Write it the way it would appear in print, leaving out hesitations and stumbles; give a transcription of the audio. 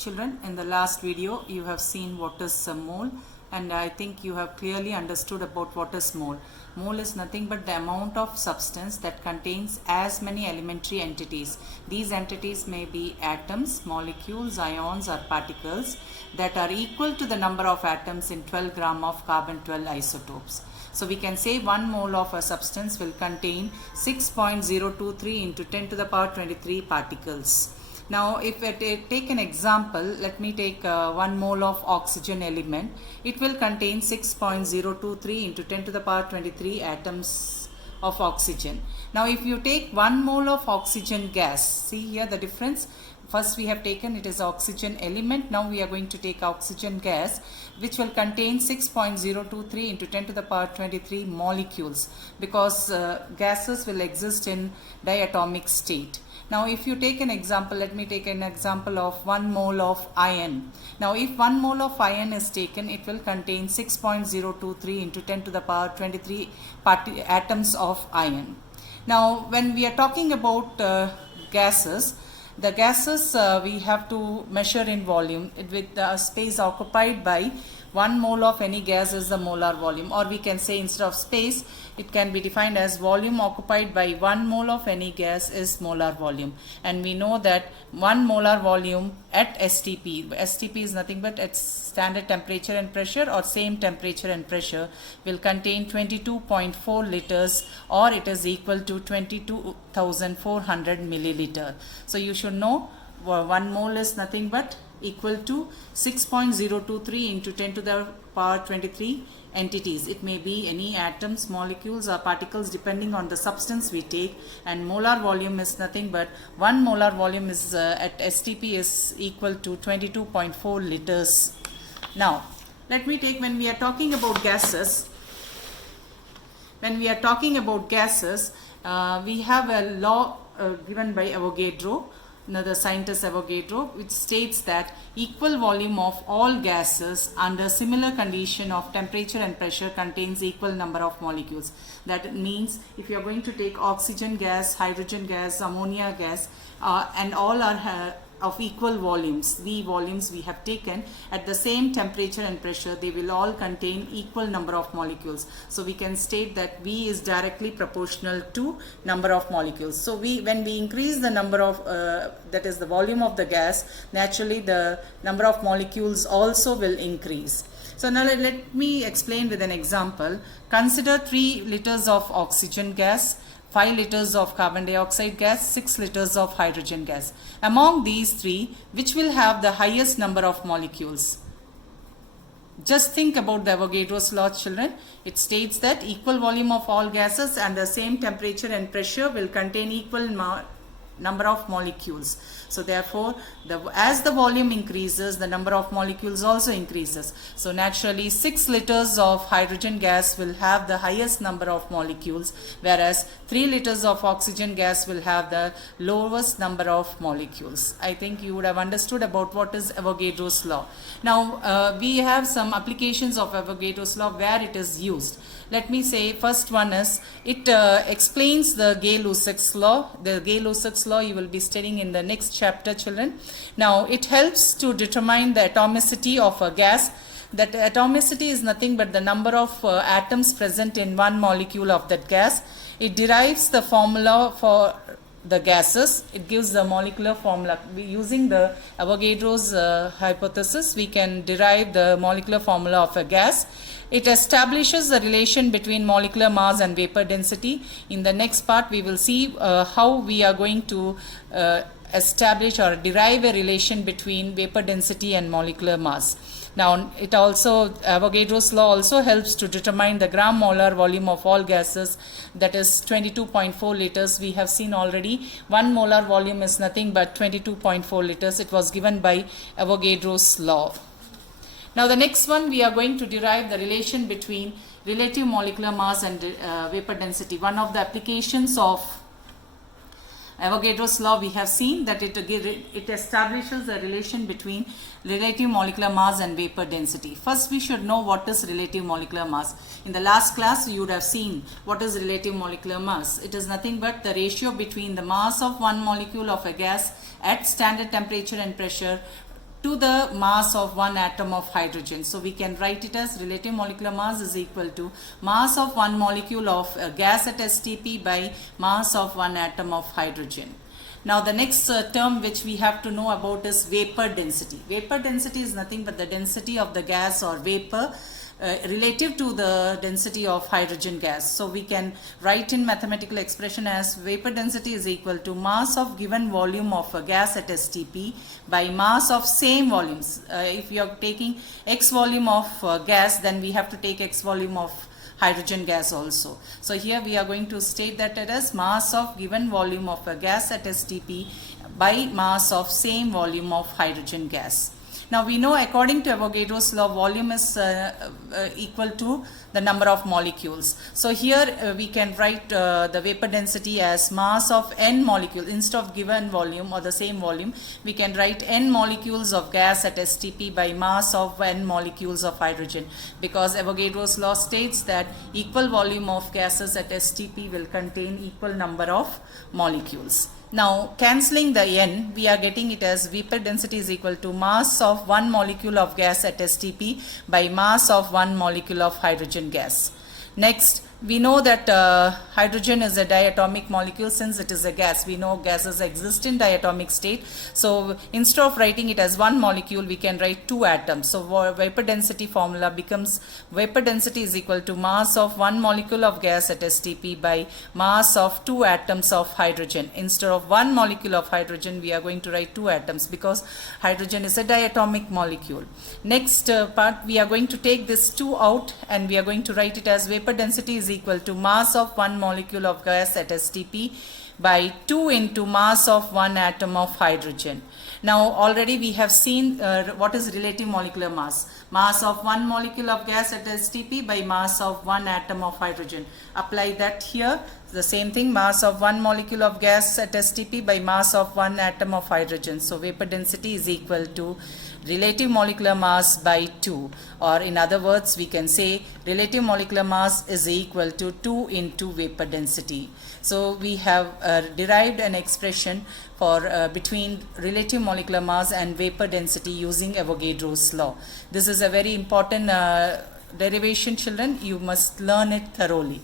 Children, in the last video you have seen what is a mole, and I think you have clearly understood about what is mole. Mole is nothing but the amount of substance that contains as many elementary entities. These entities may be atoms, molecules, ions or particles that are equal to the number of atoms in 12 gram of carbon-12 isotopes. So we can say 1 mole of a substance will contain 6.023 into 10 to the power 23 particles. Now if I take an example, let me take 1 mole of oxygen element. It will contain 6.023 into 10 to the power 23 atoms of oxygen. Now if you take 1 mole of oxygen gas, see here the difference. First we have taken it is oxygen element. Now we are going to take oxygen gas, which will contain 6.023 into 10 to the power 23 molecules, because gases will exist in diatomic state. Now if you take an example, let me take an example of 1 mole of iron. Now if 1 mole of iron is taken, it will contain 6.023 into 10 to the power 23 atoms of iron. Now when we are talking about gases, the gases we have to measure in volume with the space occupied by 1 mole of any gas is the molar volume, or we can say instead of space it can be defined as volume occupied by 1 mole of any gas is molar volume. And we know that 1 molar volume at STP is nothing but at standard temperature and pressure or same temperature and pressure, will contain 22.4 liters, or it is equal to 22,400 milliliter. So you should know 1 mole is nothing but equal to 6.023 into 10 to the power 23 entities. It may be any atoms, molecules or particles depending on the substance we take, and molar volume is nothing but 1 molar volume is at STP is equal to 22.4 liters. Now let me take, when we are talking about gases, we have a law given by Avogadro, another scientist Avogadro, which states that equal volume of all gases under similar condition of temperature and pressure contains equal number of molecules. That means if you are going to take oxygen gas, hydrogen gas, ammonia gas, and all are of equal volumes, the volumes we have taken at the same temperature and pressure, they will all contain equal number of molecules. So we can state that V is directly proportional to number of molecules. So when we increase the number of that is the volume of the gas, naturally the number of molecules also will increase. So now let me explain with an example. Consider 3 liters of oxygen gas, 5 liters of carbon dioxide gas, 6 liters of hydrogen gas. Among these 3, which will have the highest number of molecules? Just think about the Avogadro's law, children. It states that equal volume of all gases and the same temperature and pressure will contain equal number of molecules. So therefore, as the volume increases, the number of molecules also increases. So naturally 6 liters of hydrogen gas will have the highest number of molecules, whereas 3 liters of oxygen gas will have the lowest number of molecules. I think you would have understood about what is Avogadro's law. Now we have some applications of Avogadro's law where it is used. Let me say first one is it explains the Gay-Lussac's law. The Gay-Lussac's law you will be studying in the next chapter, children. Now it helps to determine the atomicity of a gas. That atomicity is nothing but the number of atoms present in one molecule of that gas. It derives the formula for the gases. It gives the molecular formula. Using the Avogadro's hypothesis, we can derive the molecular formula of a gas. It establishes the relation between molecular mass and vapor density. In the next part, we will see how we are going to establish or derive a relation between vapor density and molecular mass. Now, it also, Avogadro's law also helps to determine the gram molar volume of all gases, that is 22.4 liters. We have seen already 1 molar volume is nothing but 22.4 liters. It was given by Avogadro's law. Now the next one, we are going to derive the relation between relative molecular mass and vapor density. One of the applications of Avogadro's law, we have seen that it establishes a relation between relative molecular mass and vapor density. First, we should know what is relative molecular mass. In the last class, you would have seen what is relative molecular mass. It is nothing but the ratio between the mass of one molecule of a gas at standard temperature and pressure to the mass of one atom of hydrogen. So we can write it as relative molecular mass is equal to mass of one molecule of gas at STP by mass of one atom of hydrogen. Now the next term which we have to know about is vapor density. Vapor density is nothing but the density of the gas or vapor relative to the density of hydrogen gas. So we can write in mathematical expression as vapor density is equal to mass of given volume of a gas at STP by mass of same volumes. If you are taking x volume of gas, then we have to take x volume of hydrogen gas also. So here we are going to state that it is mass of given volume of a gas at STP by mass of same volume of hydrogen gas. Now we know according to Avogadro's law, volume is equal to the number of molecules. So here we can write the vapor density as mass of n molecules. Instead of given volume or the same volume, we can write n molecules of gas at STP by mass of n molecules of hydrogen, because Avogadro's law states that equal volume of gases at STP will contain equal number of molecules. Now cancelling the n, we are getting it as vapor density is equal to mass of one molecule of gas at STP by mass of one molecule of hydrogen gas. Next, we know that hydrogen is a diatomic molecule. Since it is a gas, we know gases exist in diatomic state. So instead of writing it as one molecule, we can write two atoms. So vapor density formula becomes vapor density is equal to mass of one molecule of gas at STP by mass of two atoms of hydrogen. Instead of one molecule of hydrogen, we are going to write two atoms because hydrogen is a diatomic molecule. Next part, we are going to take this 2 out and we are going to write it as vapor density is equal to mass of one molecule of gas at STP by 2 into mass of one atom of hydrogen. Now already we have seen what is relative molecular mass. Mass of one molecule of gas at STP by mass of one atom of hydrogen. Apply that here. The same thing, mass of one molecule of gas at STP by mass of one atom of hydrogen. So vapor density is equal to relative molecular mass by 2, or in other words we can say relative molecular mass is equal to 2 into vapor density. So we have derived an expression for between relative molecular mass and vapor density using Avogadro's law. This is a very important derivation, children. You must learn it thoroughly.